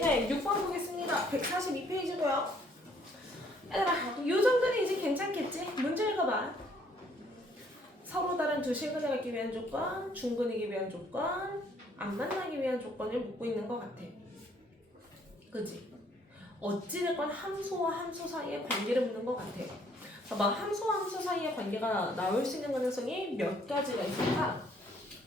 네, 6번 보겠습니다. 142페이지고요. 얘들아, 이 정도는 이제 괜찮겠지? 문제 읽어봐. 서로 다른 두 실근을 갖기 위한 조건, 중근이기 위한 조건, 안 만나기 위한 조건을 묻고 있는 것 같아. 그치? 어찌됐건 함수와 함수 사이의 관계를 묻는 것 같아. 봐봐, 함수와 함수 사이의 관계가 나올 수 있는 가능성이 몇 가지가 있을까?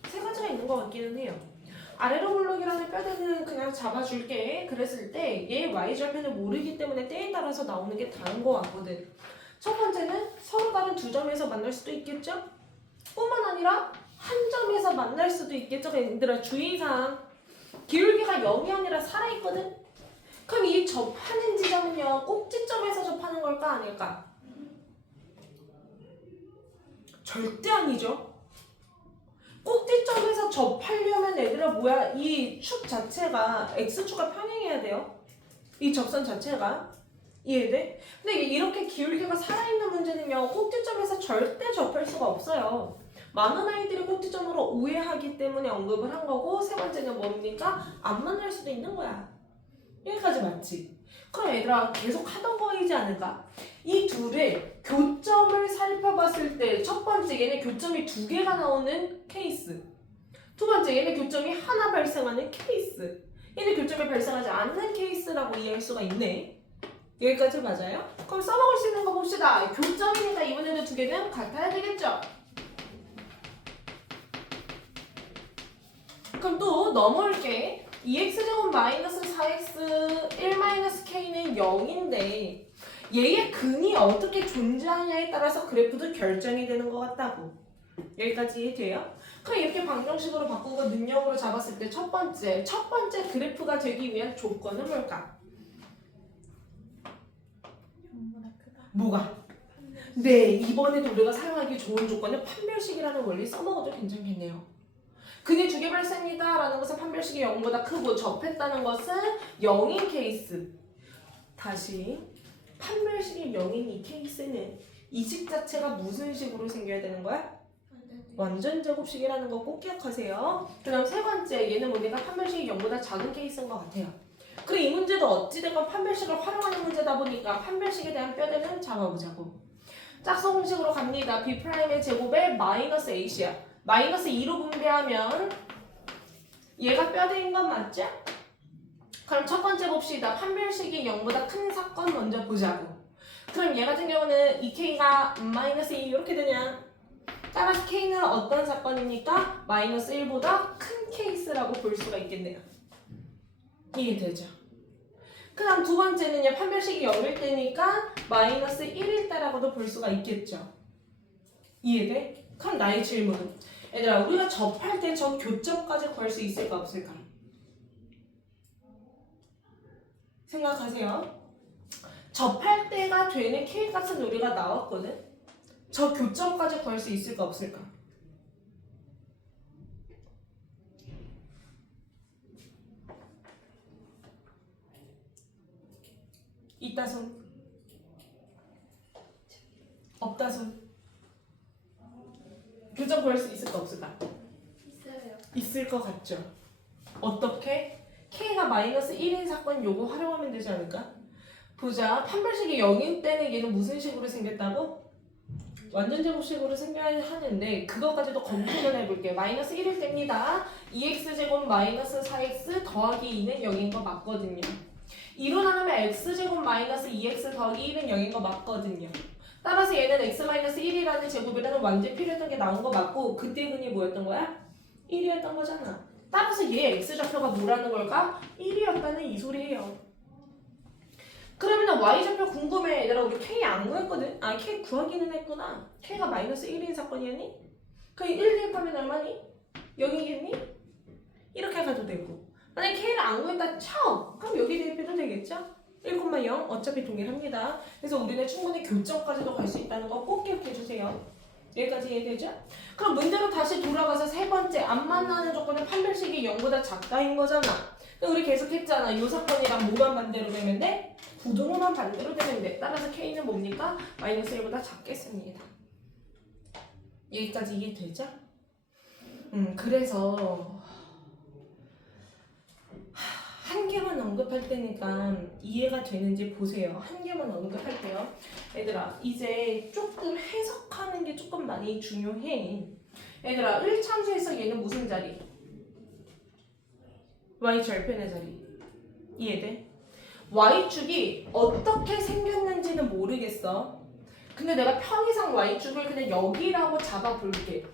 세 가지가 있는 것 같기는 해요. 아래로 볼록이라는 뼈대는 그냥 잡아줄게. 그랬을 때 얘 y절편을 모르기 때문에 때에 따라서 나오는 게 다른 것 같거든. 첫 번째는 서로 다른 두 점에서 만날 수도 있겠죠? 뿐만 아니라 한 점에서 만날 수도 있겠죠? 얘들아 주의사항. 기울기가 0이 아니라 살아있거든? 그럼 이 접하는 지점은요 꼭지점에서 접하는 걸까 아닐까? 절대 아니죠. 꼭지점에서 접하려면 얘들아 뭐야? 이 축 자체가 x축과 평행해야 돼요. 이 접선 자체가. 이해돼? 근데 이렇게 기울기가 살아있는 문제는요 꼭지점에서 절대 접할 수가 없어요. 많은 아이들이 꼭지점으로 오해하기 때문에 언급을 한 거고, 세 번째는 뭡니까? 안 만날 수도 있는 거야. 여기까지 맞지? 그럼 얘들아 계속 하던 거이지 않을까? 이 둘의 교점을 살펴봤을 때 첫 번째 얘네 교점이 두 개가 나오는 케이스, 두 번째 얘네 교점이 하나 발생하는 케이스, 얘네 교점이 발생하지 않는 케이스라고 이해할 수가 있네. 여기까지 맞아요? 그럼 써먹을 수 있는 거 봅시다. 교점이니까 이번에도 두 개는 같아야 되겠죠? 그럼 또 넘어올게. 2x제곱 마이너스 4x 1 마이너스 k는 0인데 얘의 근이 어떻게 존재하냐에 따라서 그래프도 결정이 되는 것 같다고. 여기까지 이해돼요? 그럼 이렇게 방정식으로 바꾸고 능력으로 잡았을 때 첫 번째 그래프가 되기 위한 조건은 뭘까? 뭐가? 네, 이번에도 우리가 사용하기 좋은 조건은 판별식이라는 원리 써먹어도 괜찮겠네요. 근이 두 개 발생이다 라는 것은 판별식이 0보다 크고 접했다는 것은 0인 케이스. 다시 판별식이 0인 이 케이스는 이 식 자체가 무슨 식으로 생겨야 되는 거야? 완전 제곱식이라는 거 꼭 기억하세요. 그 다음 세 번째, 얘는 뭐니까 판별식이 0보다 작은 케이스인 것 같아요. 그리고 이 문제도 어찌됐건 판별식을 활용하는 문제다 보니까 판별식에 대한 뼈대는 잡아보자고. 짝수 공식으로 갑니다. B'의 제곱에 마이너스 A씨야. 마이너스 2로 분배하면 얘가 뼈대인 건 맞죠? 그럼 첫 번째 봅시다. 판별식이 0보다 큰 사건 먼저 보자고. 그럼 얘 같은 경우는 이 K가 마이너스 2 이렇게 되냐? 따라서 K는 어떤 사건입니까? 마이너스 1보다 큰 케이스라고 볼 수가 있겠네요. 이해되죠? 그 다음 두 번째는요. 판별식이 0일 때니까 마이너스 1일 때라고도 볼 수가 있겠죠. 이해돼? 그럼 나의 질문은, 얘들아 우리가 접할 때 저 교점까지 구할 수 있을까 없을까? 생각하세요. 접할 때가 되는 K값은 우리가 나왔거든? 저 교점까지 구할 수 있을까 없을까? 있다 손, 없다 손. 교점 구할 수 있을까 없을까? 있어요. 있을 것 같죠? 어떻게? K가 마이너스 1인 사건 요거 활용하면 되지 않을까? 보자. 판별식이 0인 때는 얘는 무슨 식으로 생겼다고? 완전 제곱식으로 생겨야 하는데 그것까지도 검토를 해볼게요. 마이너스 1일 때입니다. 2x제곱 마이너스 4x 더하기 2는 0인 거 맞거든요. 2로 나누면 x제곱 마이너스 2x 더하기 1은 0인 거 맞거든요. 따라서 얘는 x 마이너스 1이라는 제곱이라는 완제필이었던 게 나온 거 맞고, 그때 근이 뭐였던 거야? 1이었던 거잖아. 따라서 얘 x좌표가 뭐라는 걸까? 1이었다는 이 소리예요. 그러면 y좌표 궁금해. 얘들아 우리 k 안 구했거든? 아 k 구하기는 했구나. k가 마이너스 1인 사건이었니? 그럼 1 대입하면 얼마니? 0이겠니? 이렇게 가도 되고, 만약에 k를 안 구했다 쳐! 그럼 여기 대입해도 되겠죠? 1,0 어차피 동일합니다. 그래서 우리는 충분히 교점까지도 갈 수 있다는 거 꼭 기억해 주세요. 여기까지 이해되죠? 그럼 문제로 다시 돌아가서 세 번째, 안 만나는 조건은 판별식이 0보다 작다인 거잖아. 우리 계속 했잖아. 요 사건이랑 뭐만 반대로 되면 돼? 부동호만 반대로 되면 돼. 따라서 K는 뭡니까? 마이너스 1보다 작겠습니다. 여기까지 이해되죠? 그래서 한 언급할 테니까 이해가 되는지 보세요. 한 개만 언급할게요. 얘들아, 이제 조금 해석하는 게 조금 많이 중요해. 얘들아, 1참수에서 얘는 무슨 자리? y절편의 자리. 이해돼? y축이 어떻게 생겼는지는 모르겠어. 근데 내가 편의상 y축을 그냥 여기라고 잡아볼게.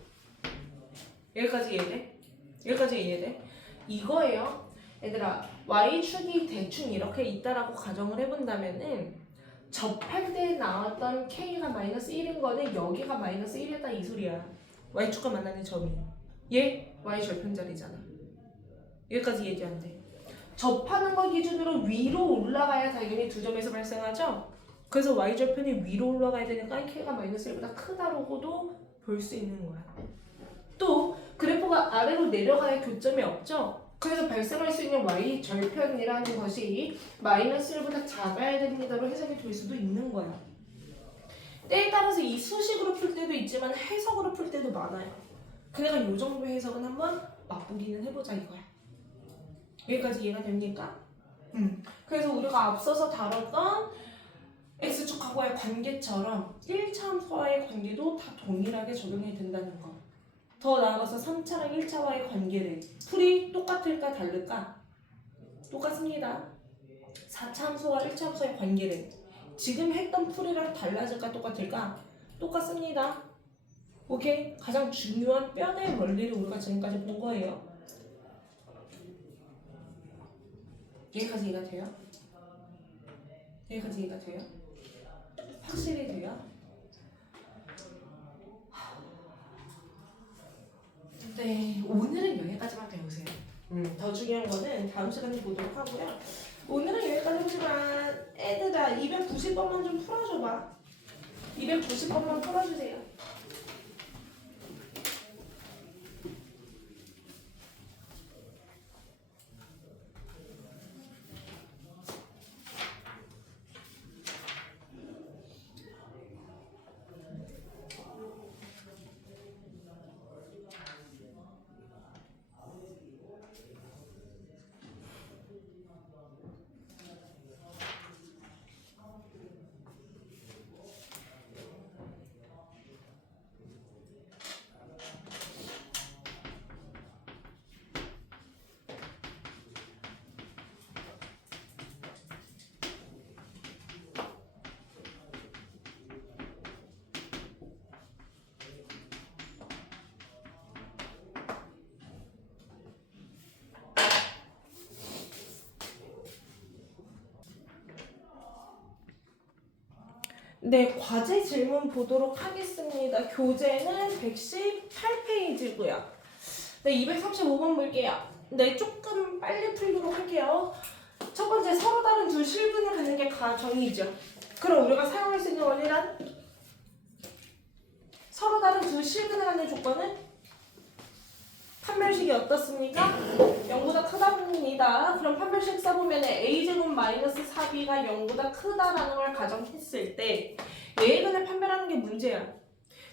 여기까지 이해돼? 여기까지 이해돼? 이거예요. 얘들아, y축이 대충 이렇게 있다라고 가정을 해본다면은 접할 때 나왔던 k가 마이너스 1인 거는 여기가 마이너스 1이었다 이 소리야. y축과 만나는 점이. 얘 y절편 자리잖아. 여기까지 이해돼 안 돼? 접하는 거 기준으로 위로 올라가야 당연히 두 점에서 발생하죠? 그래서 y절편이 위로 올라가야 되니까 k가 마이너스 1보다 크다라고도 볼 수 있는 거야. 또 그래프가 아래로 내려가야 교점이 없죠? 그래서 발생할 수 있는 y절편이라는 것이 마이너스 1보다 작아야 됩니다로 해석이 될 수도 있는 거야. 때에 따라서 이 수식으로 풀 때도 있지만 해석으로 풀 때도 많아요. 그러니까 이 정도 해석은 한번 맛보기는 해보자 이거야. 여기까지 이해가 됩니까? 그래서 우리가 앞서서 다뤘던 X축하고의 관계처럼 1차와의 관계도 다 동일하게 적용이 된다는 거. 더 나아가서 3차랑 1차와의 관계를 풀이 똑같을까 다를까? 똑같습니다. 4차 함수와 1차 함수의 관계를 지금 했던 풀이랑 달라질까 똑같을까? 똑같습니다. 오케이? 가장 중요한 뼈대 원리를 우리가 지금까지 본 거예요. 여기까지 이해가 돼요? 여기까지 이해가 돼요? 확실히 돼요? 네, 오늘은 여기까지만 배우세요. 더 중요한 거는 다음 시간에 보도록 하고요. 오늘은 여기까지 보지만 애들아 290번만 좀 풀어줘봐. 290번만 풀어주세요. 네, 과제 질문 보도록 하겠습니다. 교재는 118페이지고요. 네, 235번 볼게요. 네, 조금 빨리 풀도록 할게요. 첫 번째, 서로 다른 두 실근을 갖는 게 가정이죠. 그럼 우리가 사용할 수 있는 원리란? 서로 다른 두 실근을 갖는 조건은? 판별식이 어떻습니까? 0보다 크다입니다. 그럼 판별식 써보면 a제곱 마이너스 4b가 0보다 크다라는 걸 가정했을 때 예근을 판별하는 게 문제야.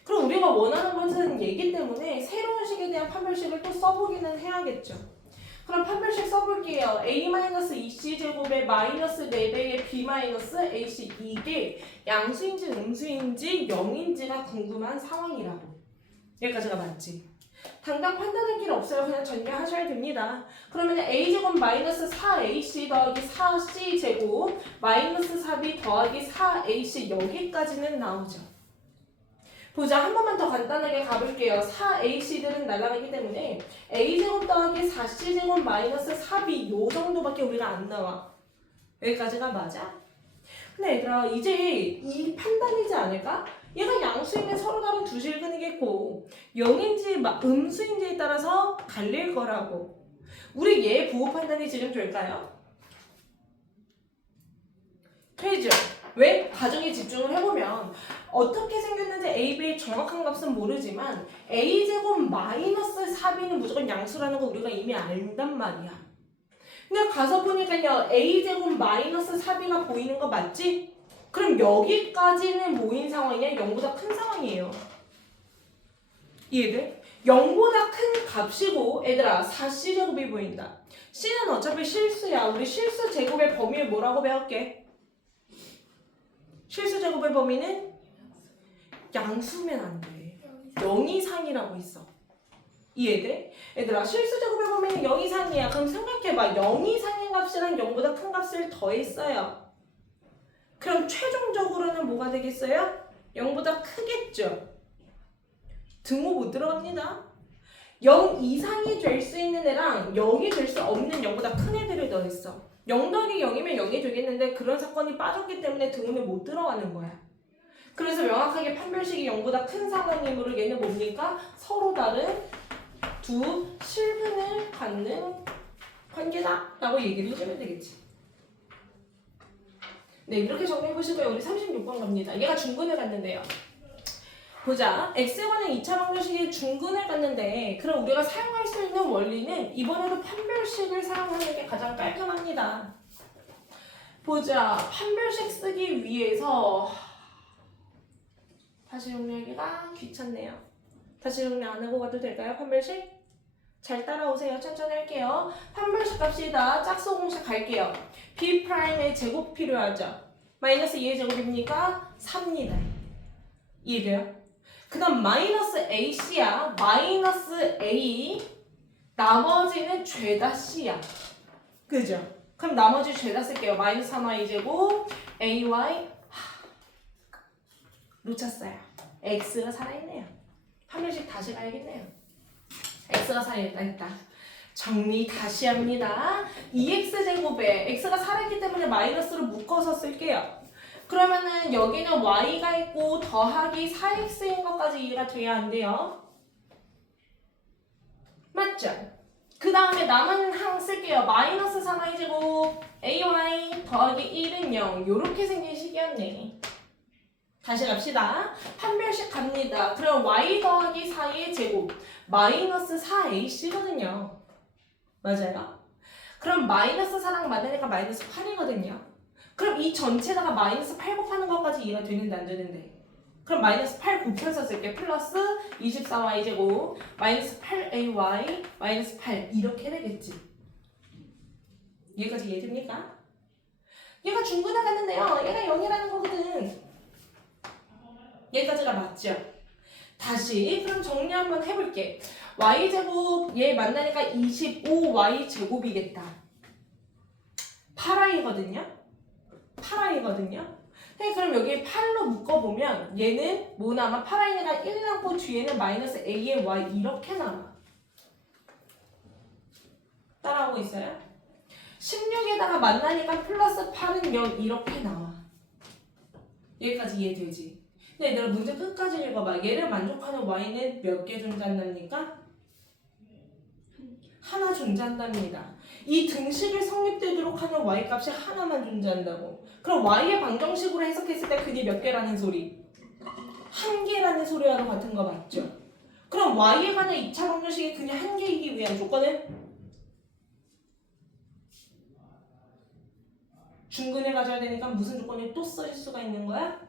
그럼 우리가 원하는 것은 얘기 때문에 새로운 식에 대한 판별식을 또 써보기는 해야겠죠. 그럼 판별식 써볼게요. a-2c제곱에 마이너스 4배의 b-ac 이게 양수인지 음수인지 0인지가 궁금한 상황이라고. 여기까지가 맞지? 당장 판단할 길 없어요. 그냥 전개하셔야 됩니다. 그러면 a제곱 마이너스 4ac 더하기 4c제곱 마이너스 4b 더하기 4ac 여기까지는 나오죠. 보자. 한 번만 더 간단하게 가볼게요. 4ac들은 날아가기 때문에 a제곱 더하기 4c제곱 마이너스 4b 요 정도밖에 우리가 안 나와. 여기까지가 맞아? 근데 얘들아 이제 이 판단이지 않을까? 얘가 양수인데 서로 다른 두 실근이겠고 0인지 음수인지에 따라서 갈릴 거라고. 우리 얘 부호 판단이 지금 될까요? 되죠. 왜? 가정에 집중을 해보면 어떻게 생겼는지 a, b의 정확한 값은 모르지만 a제곱 마이너스 4b는 무조건 양수라는 거 우리가 이미 안단 말이야. 근데 가서 보니까요 a제곱 마이너스 4b가 보이는 거 맞지? 그럼 여기까지는 뭐인 상황이냐? 0보다 큰 상황이에요. 이해돼? 0보다 큰 값이고 얘들아 4c제곱이 보인다. C는 어차피 실수야. 우리 실수 제곱의 범위를 뭐라고 배웠게? 실수 제곱의 범위는 양수면 안 돼. 0 이상이라고 있어. 이해돼? 얘들아, 실수 제곱의 범위는 0 이상이야. 그럼 생각해봐. 0 이상의 값이랑 0보다 큰 값을 더했어요. 그럼 최종적으로는 뭐가 되겠어요? 0보다 크겠죠? 등호 못 들어갑니다. 0 이상이 될 수 있는 애랑 0이 될 수 없는 0보다 큰 애들을 더했어. 0 더하기 0이면 0이 되겠는데 그런 사건이 빠졌기 때문에 등호는 못 들어가는 거야. 그래서 명확하게 판별식이 0보다 큰 상황이므로 얘는 뭡니까? 서로 다른 두 실근을 갖는 관계다 라고 얘기를 해주면 되겠지. 네, 이렇게 정리해보시고요. 우리 36번 갑니다. 얘가 중근을 갖는데요. 보자. X관은 2차 방정식이 중근을 갖는데 그럼 우리가 사용할 수 있는 원리는 이번에도 판별식을 사용하는 게 가장 깔끔합니다. 보자. 판별식 쓰기 위해서 다시 정리하기가 귀찮네요. 다시 정리 안 하고 가도 될까요? 판별식? 잘 따라오세요. 천천히 할게요. 판별식 값이다. 짝수 공식 갈게요. B'의 제곱 필요하죠. 마이너스 2의 제곱입니까? 3입니다. 이해돼요? 그 다음 마이너스 AC야. 마이너스 A. 나머지는 죄다 C야. 그죠? 그럼 나머지 죄다 쓸게요. 마이너스 3y 제곱 AY 놓쳤어요. X가 살아있네요. 판별식 다시 가야겠네요. X가 살아있다. 정리 다시 합니다. 2x제곱에 X가 살아있기 때문에 마이너스로 묶어서 쓸게요. 그러면은 여기는 Y가 있고 더하기 4x인 것까지 이해가 돼야 안 돼요. 맞죠? 그 다음에 남은 항 쓸게요. 마이너스 3y제곱 AY 더하기 1은 0 요렇게 생긴 식이었네. 다시 갑시다. 판별식 갑니다. 그럼 y 더하기 4의 제곱 마이너스 4ac거든요. 맞아요? 그럼 마이너스 4랑 만나니까 마이너스 8이거든요. 그럼 이 전체다가 마이너스 8 곱하는 것까지 이해가 되는데 안 되는데 그럼 마이너스 8 곱해서 쓸게. 플러스 24y 제곱 마이너스 8ay 마이너스 8 이렇게 되겠지. 얘까지 이해됩니까? 얘가 중근을 갖는데요. 얘가 0이라는 거거든. 얘까지가 맞죠? 다시 그럼 정리 한번 해볼게. y제곱 얘 만나니까 25y제곱이겠다. 8i거든요? 8i거든요? 네, 그럼 여기 8로 묶어보면 얘는 뭐 남아? 8i니까 1 남고 뒤에는 마이너스 a의 y 이렇게 남아. 따라오고 있어요? 16에다가 만나니까 플러스 8은 0 이렇게 나와. 여기까지 이해되지? 네, 얘들아 문제 끝까지 읽어봐. 얘를 만족하는 y는 몇 개 존재한답니까? 하나 존재한답니다. 이 등식을 성립되도록 하는 y 값이 하나만 존재한다고. 그럼 y의 방정식으로 해석했을 때 근이 몇 개라는 소리? 한 개라는 소리와도 같은 거 맞죠? 그럼 y에 관한 2차 방정식이 근이 한 개이기 위한 조건은? 중근을 가져야 되니까 무슨 조건이 또 쓸 수가 있는 거야?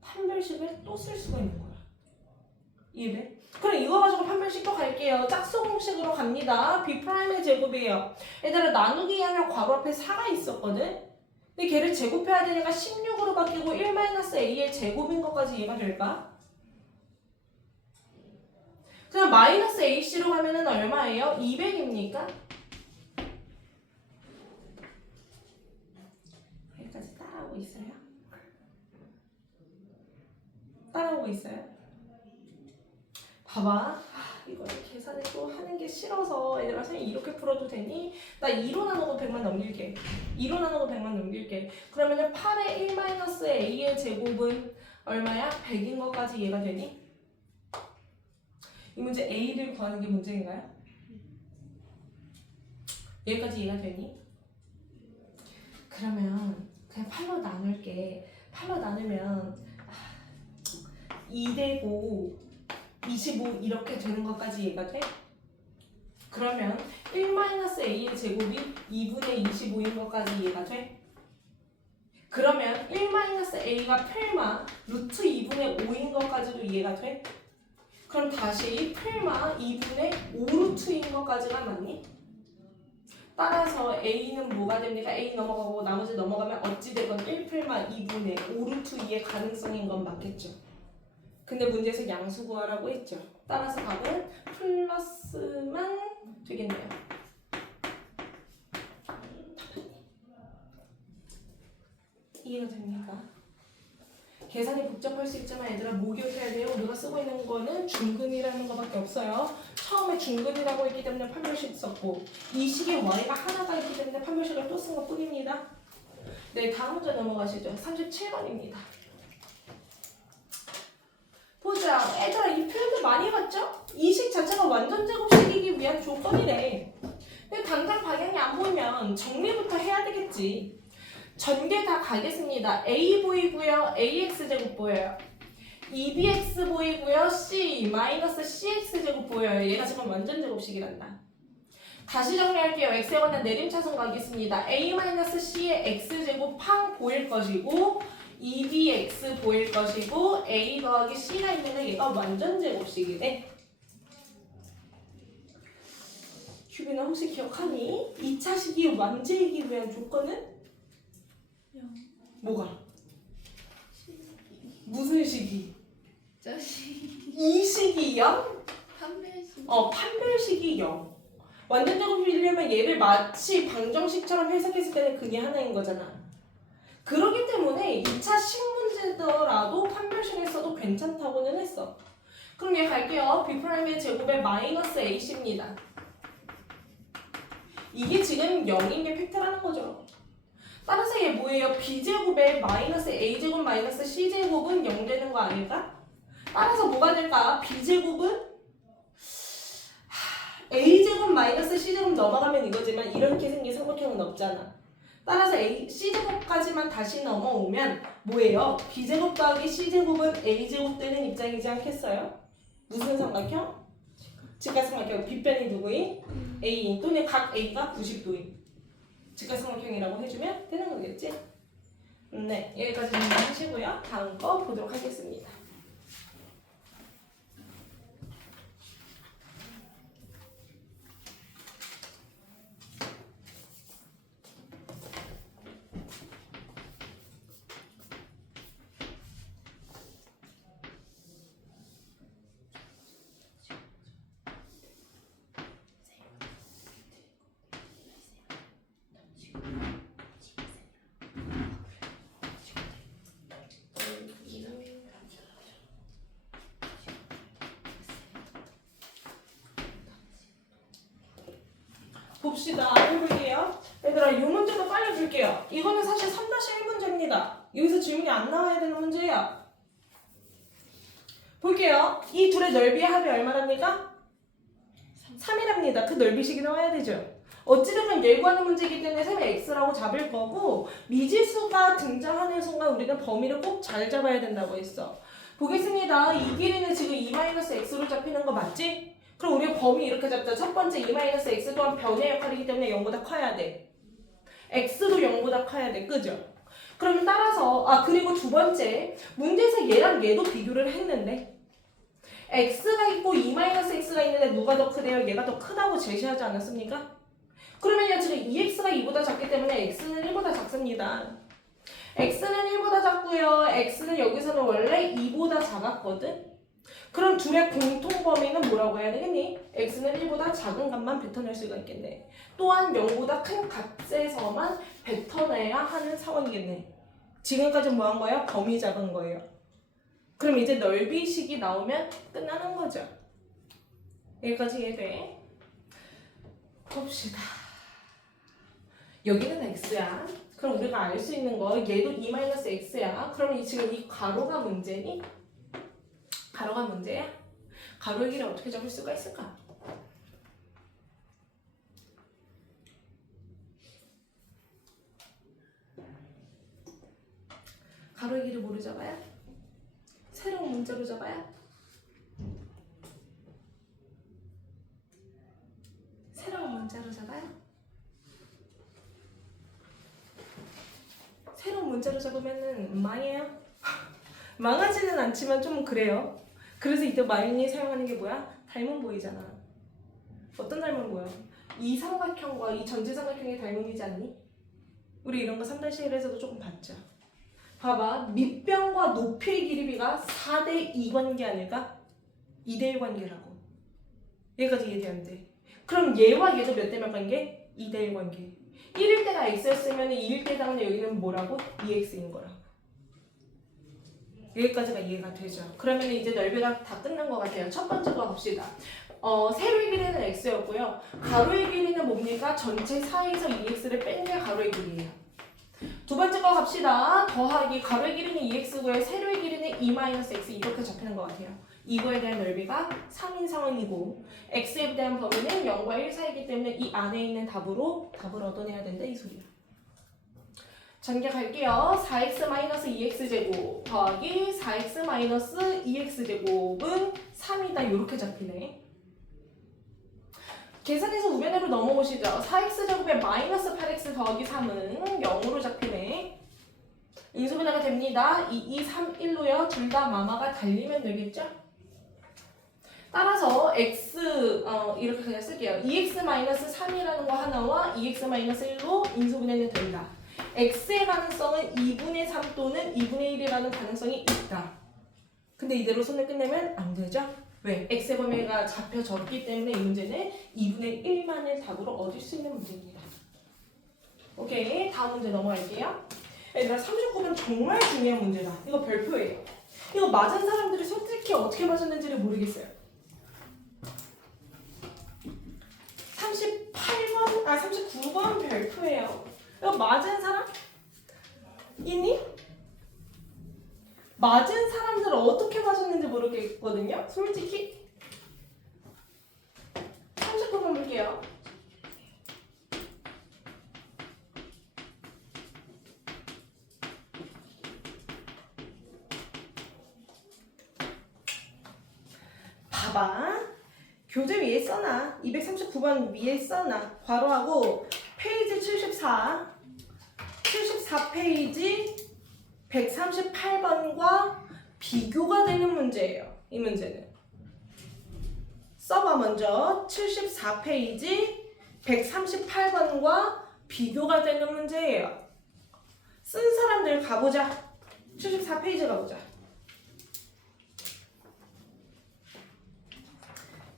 판별식을 또 쓸 수가 있는 거야. 이해돼? 그럼 이거 가지고 판별식 또 갈게요. 짝수 공식으로 갑니다. B'의 제곱이에요. 얘들아 나누기 하면 괄호 앞에 4가 있었거든? 근데 걔를 제곱해야 되니까 16으로 바뀌고 1-a의 제곱인 것까지 이해가 될까? 그냥 마이너스 ac로 가면은 얼마예요? 200입니까? 여기까지 따라오고 있어요? 따라오고 있어요? 봐봐. 이거 계산을 또 하는 게 싫어서 얘들아 선생님 이렇게 풀어도 되니? 나 2로 나누고 100만 넘길게. 2로 나누고 100만 넘길게. 그러면은 8의 1-a의 제곱은 얼마야? 100인 것까지 이해가 되니? 이 문제 a를 구하는 게 문제인가요? 여기까지 이해가 되니? 그러면 그냥 8로 나눌게. 8로 나누면 2되고 25 이렇게 되는 것까지 이해가 돼? 그러면 1-a의 제곱이 2분의 25인 것까지 이해가 돼? 그러면 1-a가 풀마 루트 2분의 5인 것까지도 이해가 돼? 그럼 다시 풀마 2분의 5루트인 것까지가 맞니? 따라서 A는 뭐가 됩니까? A 넘어가고 나머지 넘어가면 어찌되건 1풀마 2분의 5루트 2의 가능성인 건 맞겠죠. 근데 문제에서 양수 구하라고 했죠. 따라서 답은 플러스만 되겠네요. 이해가 됩니까? 계산이 복잡할 수 있지만 얘들아 뭐 기억해야 돼요? 우리가 쓰고 있는 거는 중근이라는 거밖에 없어요. 처음에 중근이라고 했기 때문에 판별식 썼고 이 식의 y가 하나가 있기 때문에 판별식을 또 쓴 것 뿐입니다. 네, 다음 문제 넘어가시죠. 37번입니다. 보자. 얘들아 이 표현들 많이 봤죠? 이 식 자체가 완전 제곱식이기 위한 조건이래. 근데 당장 방향이 안 보이면 정리부터 해야 되겠지. 전개 다 가겠습니다. A 보이고요. AX제곱 보여요. 2BX 보이고요. C 마이너스 CX제곱 보여요. 얘가 지금 완전 제곱식이란다. 다시 정리할게요. X에 관한 내림차순 가겠습니다. A-C의 X제곱 팡 보일 것이고 2BX 보일 것이고 A 더하기 C가 있는데 얘가 완전 제곱식이네. 규빈아 혹시 기억하니? 2차 식이 완제이기 위한 조건은? 뭐가? 무슨 식이? 이 식이 0? 판별식이 0. 완전 제곱이려면 얘를 마치 방정식처럼 해석했을 때는 그게 하나인 거잖아. 그렇기 때문에 2차 식 문제더라도 판별식을 써도 괜찮다고는 했어. 그럼 얘 갈게요. B'의 제곱에 마이너스 AC입니다. 이게 지금 0인 게 팩트라는 거죠. 따라서 얘 뭐예요? B제곱에 마이너스 A제곱 마이너스 C제곱은 0 되는 거 아닐까? 따라서 뭐가 될까? B제곱은 A제곱 마이너스 C제곱 넘어가면 이거지만 이렇게 생긴 삼각형은 없잖아. 따라서 C제곱까지만 다시 넘어오면 뭐예요? B제곱 더하기 C제곱은 A제곱 되는 입장이지 않겠어요? 무슨 삼각형? 직각삼각형. 빗변이 누구인? A인 또는 각 A가 90도인 직각삼각형이라고 해주면 되는 거겠지? 네, 여기까지 하시고요. 다음 거 보도록 하겠습니다. 봅시다. 해볼게요. 얘들아, 이 문제도 빨리 줄게요. 이거는 사실 3-1문제입니다. 여기서 질문이 안 나와야 되는 문제예요. 볼게요. 이 둘의 넓이의 합이 얼마랍니까? 3이랍니다. 그 넓이식이 나와야 되죠. 어찌되면 예고하는 문제이기 때문에 3이 x라고 잡을 거고 미지수가 등장하는 순간 우리는 범위를 꼭 잘 잡아야 된다고 했어. 보겠습니다. 이 길이는 지금 2-x로 잡히는 거 맞지? 그럼 우리가 범위 이렇게 잡자. 첫 번째 2-x 또한 변의 역할이기 때문에 0보다 커야 돼. x도 0보다 커야 돼. 그죠? 그러면 따라서 그리고 두 번째 문제에서 얘랑 얘도 비교를 했는데 x가 있고 2-x가 있는데 누가 더 크대요? 얘가 더 크다고 제시하지 않았습니까? 그러면요 지금 2x가 2보다 작기 때문에 x는 1보다 작습니다. x는 1보다 작고요. x는 여기서는 원래 2보다 작았거든? 그럼 둘의 공통 범위는 뭐라고 해야 되겠니? x는 1보다 작은 값만 뱉어낼 수가 있겠네. 또한 0보다 큰 값에서만 뱉어내야 하는 상황이겠네. 지금까지 뭐 한 거예요? 범위 잡은 거예요. 그럼 이제 넓이식이 나오면 끝나는 거죠. 여기까지 이해돼? 봅시다. 여기는 x야. 그럼 우리가 알 수 있는 거 얘도 2-x야. 그럼 지금 이 가로가 문제니? 가로가 문제야? 가로의 길이를 어떻게 잡을 수가 있을까? 가로의 길이를 뭐로 잡아야? 새로운 문자로 잡아야? 새로운 문자로 잡아야? 새로운 문자로 잡으면은 망해요? 망하지는 않지만 좀 그래요. 그래서 이때 많이 사용하는 게 뭐야? 닮은 보이잖아. 어떤 닮은 보여? 이 삼각형과 이 전체 삼각형의 닮음이지 않니? 우리 이런 거 3-1에서도 조금 봤죠. 봐봐. 밑변과 높이의 길이비가 4:2 관계 아닐까? 2:1 관계라고. 얘까지 이해돼 안 돼? 그럼 얘와 얘도 몇 대 몇 관계? 2:1 관계. 1일 때가 x였으면 2일 때당은 여기는 뭐라고? 2x인 거라고. 여기까지가 이해가 되죠. 그러면 이제 넓이가 다 끝난 것 같아요. 첫 번째 거 봅시다. 세로의 길이는 x였고요. 가로의 길이는 뭡니까? 전체 4에서 2x를 뺀 게 가로의 길이에요. 두 번째 거 갑시다. 더하기 가로의 길이는 2x고요. 세로의 길이는 2-x 이렇게 잡히는 것 같아요. 이거에 대한 넓이가 3인 상황이고 x에 대한 범위는 0과 1 사이이기 때문에 이 안에 있는 답을 얻어내야 된다 이 소리야. 전개 갈게요. 4x-2x제곱 더하기 4x-2x제곱은 3이다. 이렇게 잡히네. 계산해서 우변으로 넘어오시죠. 4x제곱에 마이너스 8x 더하기 3은 0으로 잡히네. 인수분해가 됩니다. 2, 2, 3, 1로요. 둘 다 마마가 달리면 되겠죠? 따라서 x 이렇게 그냥 쓸게요. 2x-3이라는 거 하나와 2x-1로 인수분해는 된다. x의 가능성은 2분의 3 또는 2분의 1이라는 가능성이 있다. 근데 이대로 손을 끝내면 안 되죠? 왜? x의 범위가 잡혀졌기 때문에 이 문제는 2분의 1만을 답으로 얻을 수 있는 문제입니다. 오케이, 다음 문제 넘어갈게요. 얘들아, 39번 정말 중요한 문제다. 이거 별표예요. 이거 맞은 사람들이 솔직히 어떻게 맞았는지를 모르겠어요. 39번 별표예요. 이거 맞은 사람? 있니? 맞은 사람들은 어떻게 맞았는지 모르겠거든요. 솔직히 39번 볼게요. 봐봐. 교재 위에 써놔. 239번 위에 써놔. 괄호하고 페이지 74페이지 138번과 비교가 되는 문제예요. 이 문제는. 써봐 먼저. 74페이지 138번과 비교가 되는 문제예요. 쓴 사람들 가보자. 74페이지 가보자.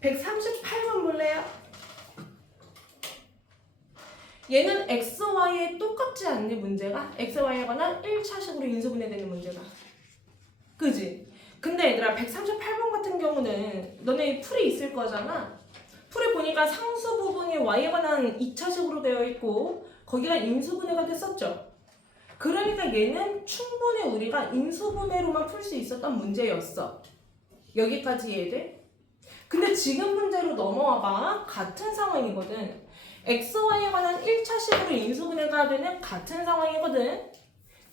138번 볼래요? 얘는 x, y에 똑같지 않니 문제가? x, y에 관한 1차식으로 인수분해되는 문제가. 그지? 근데 얘들아 138번 같은 경우는 너네 풀이 있을 거잖아. 풀에 보니까 상수 부분이 y에 관한 2차식으로 되어 있고 거기가 인수분해가 됐었죠. 그러니까 얘는 충분히 우리가 인수분해로만 풀 수 있었던 문제였어. 여기까지 이해돼? 근데 지금 문제로 넘어와봐. 같은 상황이거든. x, y에 관한 1차식으로 인수분해가 되는 같은 상황이거든.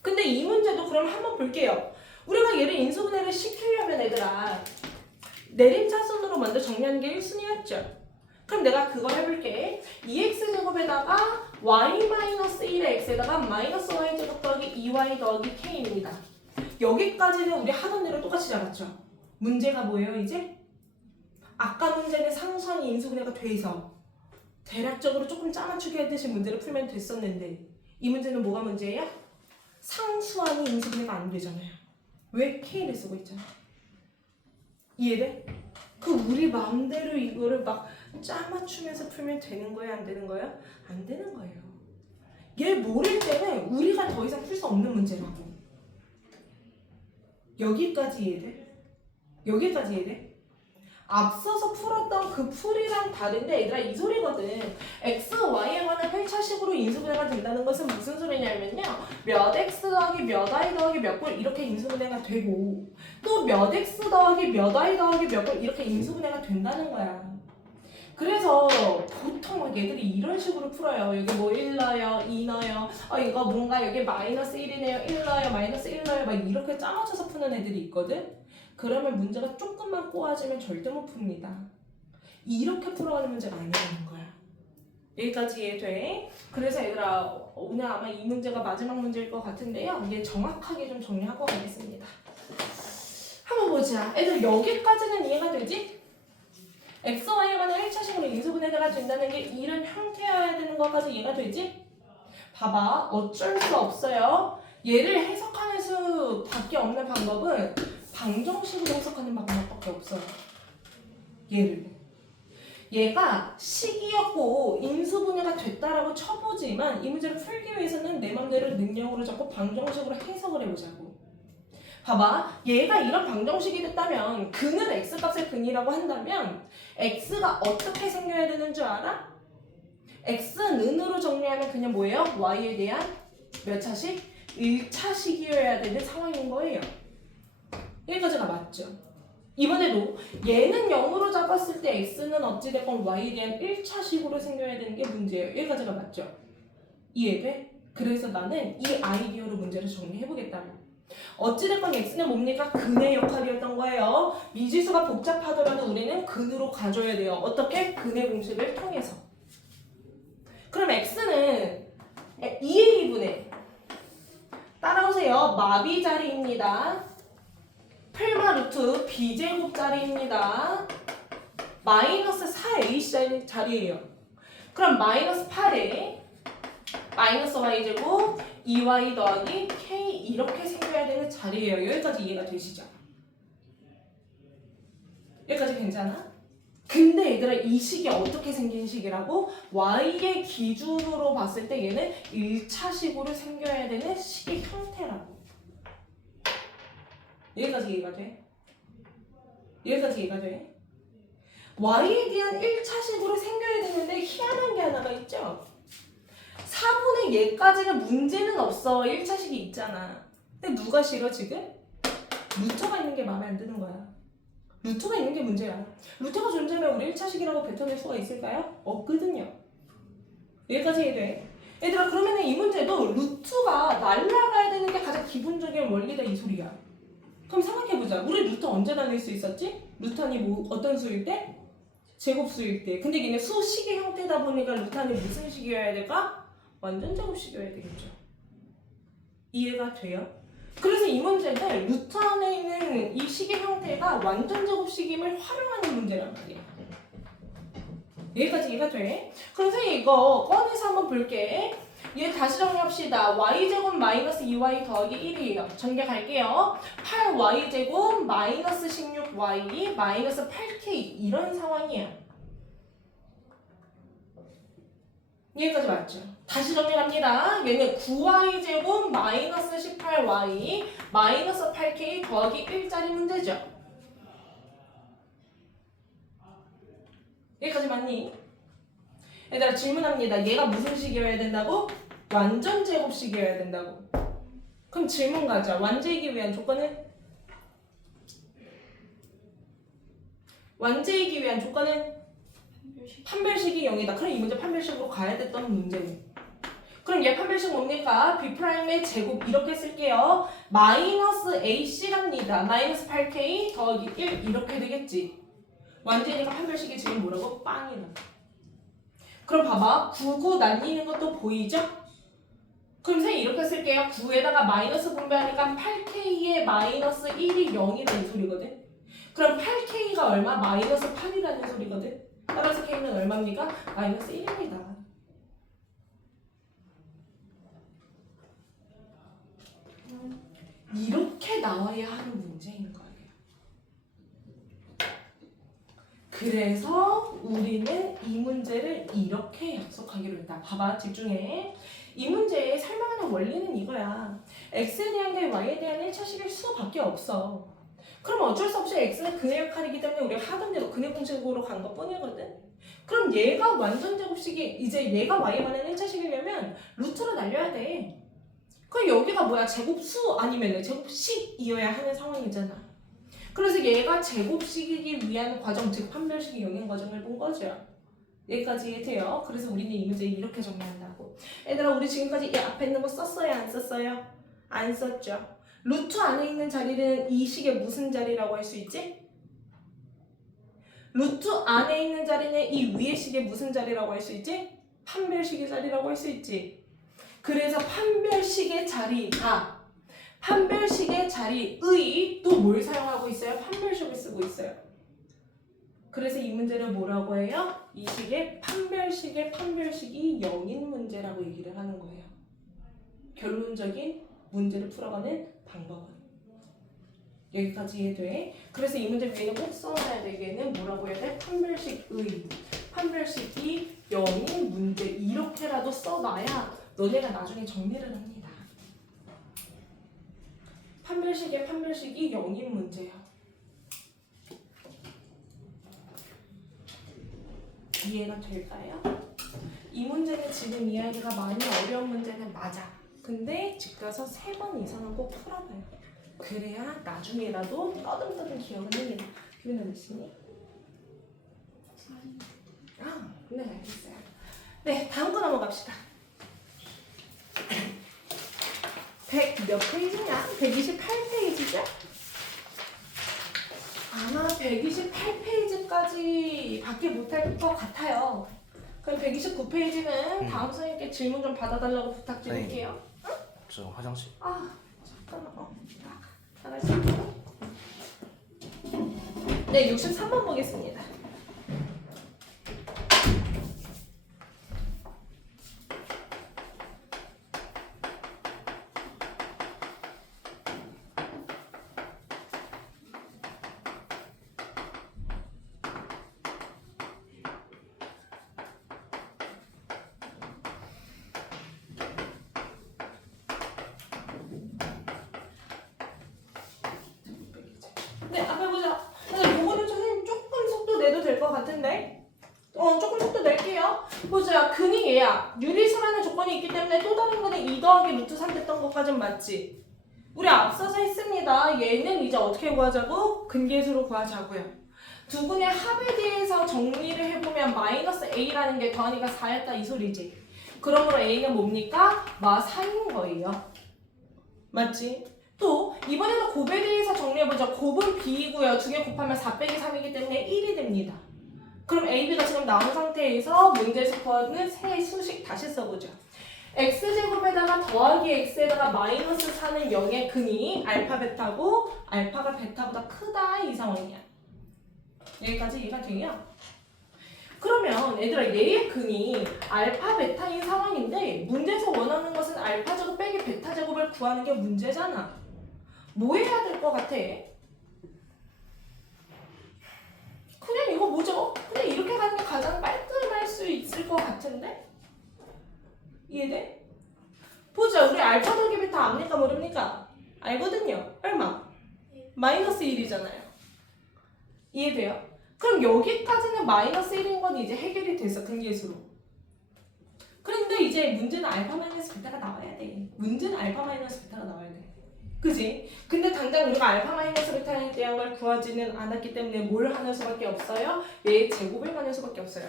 근데 이 문제도 그럼 한번 볼게요. 우리가 얘를 인수분해를 시키려면 얘들아 내림차순으로 먼저 정리하는 게 1순위였죠. 그럼 내가 그걸 해볼게. 2x제곱에다가 y-1의 x에다가 마이너스 y제곱 더하기 2y 더하기 k입니다. 여기까지는 우리 하던 대로 똑같이 잡았죠. 문제가 뭐예요 이제? 아까 문제는 상수항이 인수분해가 돼서 대략적으로 조금 짜맞추기 하듯이 문제를 풀면 됐었는데 이 문제는 뭐가 문제예요? 상수항이 인수분해가 안 되잖아요. 왜? K를 쓰고 있잖아. 이해돼? 그 우리 마음대로 이거를 막 짜맞추면서 풀면 되는 거예요? 안 되는 거예요? 안 되는 거예요. 얘 모를 때는 우리가 더 이상 풀 수 없는 문제라고. 여기까지 이해돼? 여기까지 이해돼? 앞서서 풀었던 그 풀이랑 다른데 얘들아 이 소리거든. x, y에 관한 1차식으로 인수분해가 된다는 것은 무슨 소리냐면요. 몇 x 더하기 몇 y 더하기 몇 꼴 이렇게 인수분해가 되고 또 몇 x 더하기 몇 y 더하기 몇 꼴 이렇게 인수분해가 된다는 거야. 그래서 보통 막 얘들이 이런 식으로 풀어요. 여기 뭐 1 넣어요, 2 넣어요. 이거 뭔가 여기 마이너스 1이네요. 1 넣어요, 마이너스 1 넣어요. 막 이렇게 짜맞춰서 푸는 애들이 있거든. 그러면 문제가 조금만 꼬아지면 절대 못 풉니다. 이렇게 풀어가는 문제가 아니라는 거야. 여기까지 이해돼? 그래서 얘들아 오늘 아마 이 문제가 마지막 문제일 것 같은데요. 이게 정확하게 좀 정리하고 가겠습니다. 한번 보자. 애들 여기까지는 이해가 되지? x, y에 관한 1차식으로 인수분해가 된다는 게 이런 형태여야 되는 것까지 이해가 되지? 봐봐. 어쩔 수 없어요. 얘를 해석하는 수밖에 없는 방법은 방정식으로 해석하는 방법밖에 없어요. 얘가 식이었고 인수분해가 됐다라고 쳐보지만 이 문제를 풀기 위해서는 내 맘대로 능력으로 잡고 방정식으로 해석을 해보자고. 봐봐. 얘가 이런 방정식이 됐다면 근은 x값의 근이라고 한다면 x가 어떻게 생겨야 되는 줄 알아? x는으로 정리하면 그냥 뭐예요? y에 대한 몇 차식? 1차식이어야 되는 상황인 거예요. 여기까지가 맞죠? 이번에도 얘는 0으로 잡았을 때 x는 어찌됐건 y에 대한 1차식으로 생겨야 되는 게 문제예요. 여기까지가 맞죠? 이해돼? 그래서 나는 이 아이디어로 문제를 정리해보겠다고. 어찌됐건 x는 뭡니까? 근의 역할이었던 거예요. 미지수가 복잡하더라도 우리는 근으로 가져야 돼요. 어떻게? 근의 공식을 통해서. 그럼 x는 2의 2분의 따라오세요. 마비 자리입니다. 풀마 루트 b제곱 자리입니다. 마이너스 4ac 자리예요. 그럼 마이너스 8에 마이너스 y제곱 2y 더하기 k 이렇게 생겨야 되는 자리예요. 여기까지 이해가 되시죠? 여기까지 괜찮아? 근데 얘들아 이 식이 어떻게 생긴 식이라고? y의 기준으로 봤을 때 얘는 1차식으로 생겨야 되는 식의 형태라고. 여기까지 이해가 돼? 여기까지 이해가 돼? y에 대한 1차식으로 생겨야 되는데 희한한 게 하나가 있죠? 4분의 얘까지는 문제는 없어. 1차식이 있잖아. 근데 누가 싫어 지금? 루터가 있는 게 마음에 안 드는 거야. 루터가 있는 게 문제야. 루터가 존재하면 우리 1차식이라고 뱉어낼 수가 있을까요? 없거든요. 여기까지 이해돼? 얘들아 그러면 이 문제도 루트가 날라가야 되는 게 가장 기본적인 원리다 이 소리야. 그럼 생각해보자. 우리 루트 언제 날릴 수 있었지? 루탄이 뭐 어떤 수일 때? 제곱수일 때. 근데 얘네 수식의 형태다 보니까 루탄이 무슨 식이어야 될까? 완전 제곱식이어야 되겠죠. 이해가 돼요? 그래서 이 문제는 루트 안에 있는 이 식의 형태가 완전 제곱식임을 활용하는 문제란 말이야. 여기까지 이해가 돼? 그래서 이거 꺼내서 한번 볼게. 얘 다시 정리합시다. y제곱 마이너스 2y 더하기 1이에요. 전개 갈게요. 8y제곱 마이너스 16y 마이너스 8k 이런 상황이야. 여기까지 맞죠? 다시 정리합니다. 얘는 9y제곱 마이너스 18y 마이너스 8k 더하기 1짜리 문제죠. 여기까지 맞니? 얘들아 질문합니다. 얘가 무슨 식이어야 된다고? 완전 제곱식이어야 된다고. 그럼 질문 가자. 완제이기 위한 조건은? 완제이기 위한 조건은? 판별식이 0이다. 그럼 이 문제 판별식으로 가야 됐던 문제네. 그럼 얘 판별식 뭡니까? B'의 제곱 이렇게 쓸게요. 마이너스 AC랍니다. 마이너스 8K 더하기 1 이렇게 되겠지. 완제니까 판별식이 지금 뭐라고? 빵이라. 그럼 봐봐. 9, 9 날리는 것도 보이죠? 그럼 선생님 이렇게 쓸게요. 9에다가 마이너스 분배하니까 8K에 마이너스 1이 0이라는 소리거든. 그럼 8K가 얼마? 마이너스 8이라는 소리거든. 따라서 K는 얼마입니까? 마이너스 1입니다. 이렇게 나와야 하는 문제인 거예요. 그래서 우리는 이 문제를 이렇게 약속하기로 했다. 봐봐, 집중해. 이 문제에 설명하는 원리는 이거야. x에 대한 게 y에 대한 1차식일 수밖에 없어. 그럼 어쩔 수 없이 x는 근의 역할이기 때문에 우리가 하던 대로 근의 공식으로 간 것 뿐이거든. 그럼 얘가 완전 제곱식이 이제 얘가 y에 관한 1차식이려면 루트로 날려야 돼. 그럼 여기가 뭐야? 제곱수 아니면 제곱식이어야 하는 상황이잖아. 그래서 얘가 제곱식이기 위한 과정, 즉 판별식의 영행 과정을 본 거죠. 여기까지 이해돼요? 그래서 우리는 이 문제 이렇게 정리한다고. 얘들아 우리 지금까지 이 앞에 있는 거 썼어요? 안 썼어요? 안 썼죠. 루트 안에 있는 자리는 이 식의 무슨 자리라고 할 수 있지? 루트 안에 있는 자리는 이 위의 식의 무슨 자리라고 할 수 있지? 판별식의 자리라고 할 수 있지. 그래서 판별식의 자리가 판별식의 자리의 또 뭘 사용하고 있어요? 판별식을 쓰고 있어요. 그래서 이 문제를 뭐라고 해요? 이 식의 판별식이 0인 문제라고 얘기를 하는 거예요. 결론적인 문제를 풀어가는 방법은. 여기까지 이해돼? 그래서 이 문제 위에는 꼭 써놔야 되게는 뭐라고 해야 돼? 판별식이 0인 문제. 이렇게라도 써놔야 너네가 나중에 정리를 합니다. 판별식이 0인 문제야. 이해가 될까요? 이 문제는 지금 이 아이가 많이 어려운 문제는 맞아. 근데 집 가서 3번 이상은 꼭 풀어봐요. 그래야 나중에라도 떠듬떠듬 기억을 합니다. 기분 어딨니? 네, 알겠어요. 네, 다음 거 넘어갑시다. 100 몇 페이지냐? 128페이지죠? 아마 128페이지까지 밖에 못할 것 같아요. 그럼 129페이지는 다음 선생님께 질문 좀 받아달라고 부탁드릴게요. 저 화장실. 잠깐만. 나갈 수 있고. 네, 63번 보겠습니다. 네, 앞에 보자. 요거는 선생님 조금 속도 내도 될 것 같은데? 조금 속도 낼게요. 보자, 근이 얘야. 유리수라는 조건이 있기 때문에 또 다른 거는 2 더하기 루트 3 됐던 것까진 맞지? 우리 앞서서 했습니다. 얘는 이제 어떻게 구하자고? 근계수로 구하자고요. 두 분의 합에 대해서 정리를 해보면 마이너스 a라는 게 더하니까 4였다 이 소리지. 그러므로 a는 뭡니까? 마 4인 거예요. 맞지? 또 이번에도 곱에 대해서 정리해보죠. 곱은 b이고요. 두 개 곱하면 4 빼기 3이기 때문에 1이 됩니다. 그럼 a, b가 지금 나온 상태에서 문제에서 구하는 세 수식 다시 써보죠. x제곱에다가 더하기 x에다가 마이너스 4는 0의 근이 알파 베타고 알파가 베타보다 크다 이 상황이야. 여기까지 이해가 돼요? 그러면 얘들아 얘의 근이 알파 베타인 상황인데 문제에서 원하는 것은 알파 제곱 빼기 베타 제곱을 구하는 게 문제잖아. 뭐 해야 될 것 같아? 그냥 이거 뭐죠? 그냥 이렇게 가는 게 가장 깔끔할 수 있을 것 같은데? 이해돼? 보자. 우리 알파 더하기 베타 압니까 모릅니까? 알거든요. 얼마? 마이너스 1이잖아요. 이해돼요? 그럼 여기까지는 마이너스 1인 건 이제 해결이 됐어. 근계수로. 그런데 이제 문제는 알파 마이너스 베타가 나와야 돼. 문제는 알파 마이너스 베타가 나와야 돼. 그지? 근데 당장 우리가 알파 마이너스 베타에 대한 걸 구하지는 않았기 때문에 뭘 하는 수밖에 없어요? 얘의 제곱을 하는 수밖에 없어요.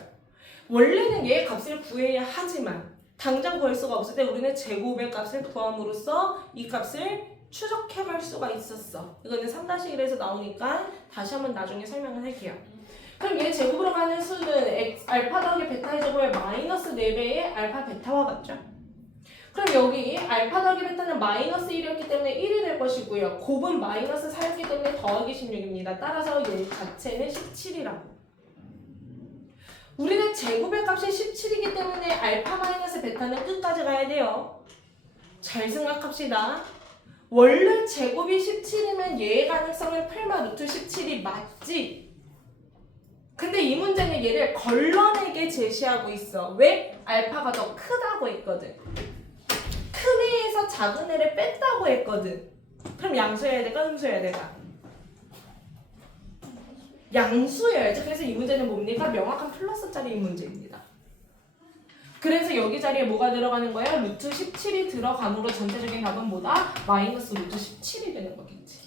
원래는 얘의 값을 구해야 하지만 당장 구할 수가 없을 때 우리는 제곱의 값을 구함으로써 이 값을 추적해갈 수가 있었어. 이거는 3-1에서 나오니까 다시 한번 나중에 설명을 할게요. 그럼 얘 제곱으로 가는 수는 알파 더하기 베타의 제곱의 마이너스 4배의 알파 베타와 같죠? 그럼 여기 알파 더하기 베타는 마이너스 1이었기 때문에 1이 될 것이고요. 곱은 마이너스 4였기 때문에 더하기 16입니다. 따라서 얘 자체는 17이라고. 우리는 제곱의 값이 17이기 때문에 알파 마이너스 베타는 끝까지 가야 돼요. 잘 생각합시다. 원래 제곱이 17이면 얘의 가능성은 풀마 루트 17이 맞지? 근데 이 문제는 얘를 걸러내게 제시하고 있어. 왜? 알파가 더 크다고 했거든. 큰 애에서 작은 애를 뺐다고 했거든. 그럼 양수여야 될까? 음수여야 될까? 양수여야지. 그래서 이 문제는 뭡니까? 명확한 플러스짜리인 문제입니다. 그래서 여기 자리에 뭐가 들어가는 거예요? 루트 17이 들어감으로 전체적인 답은 뭐다? 마이너스 루트 17이 되는 거겠지.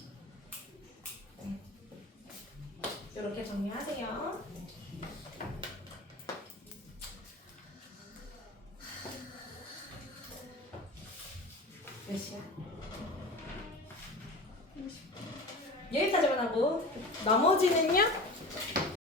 이렇게 정리하세요. 몇 시야? 여기까지만 하고 나머지는요?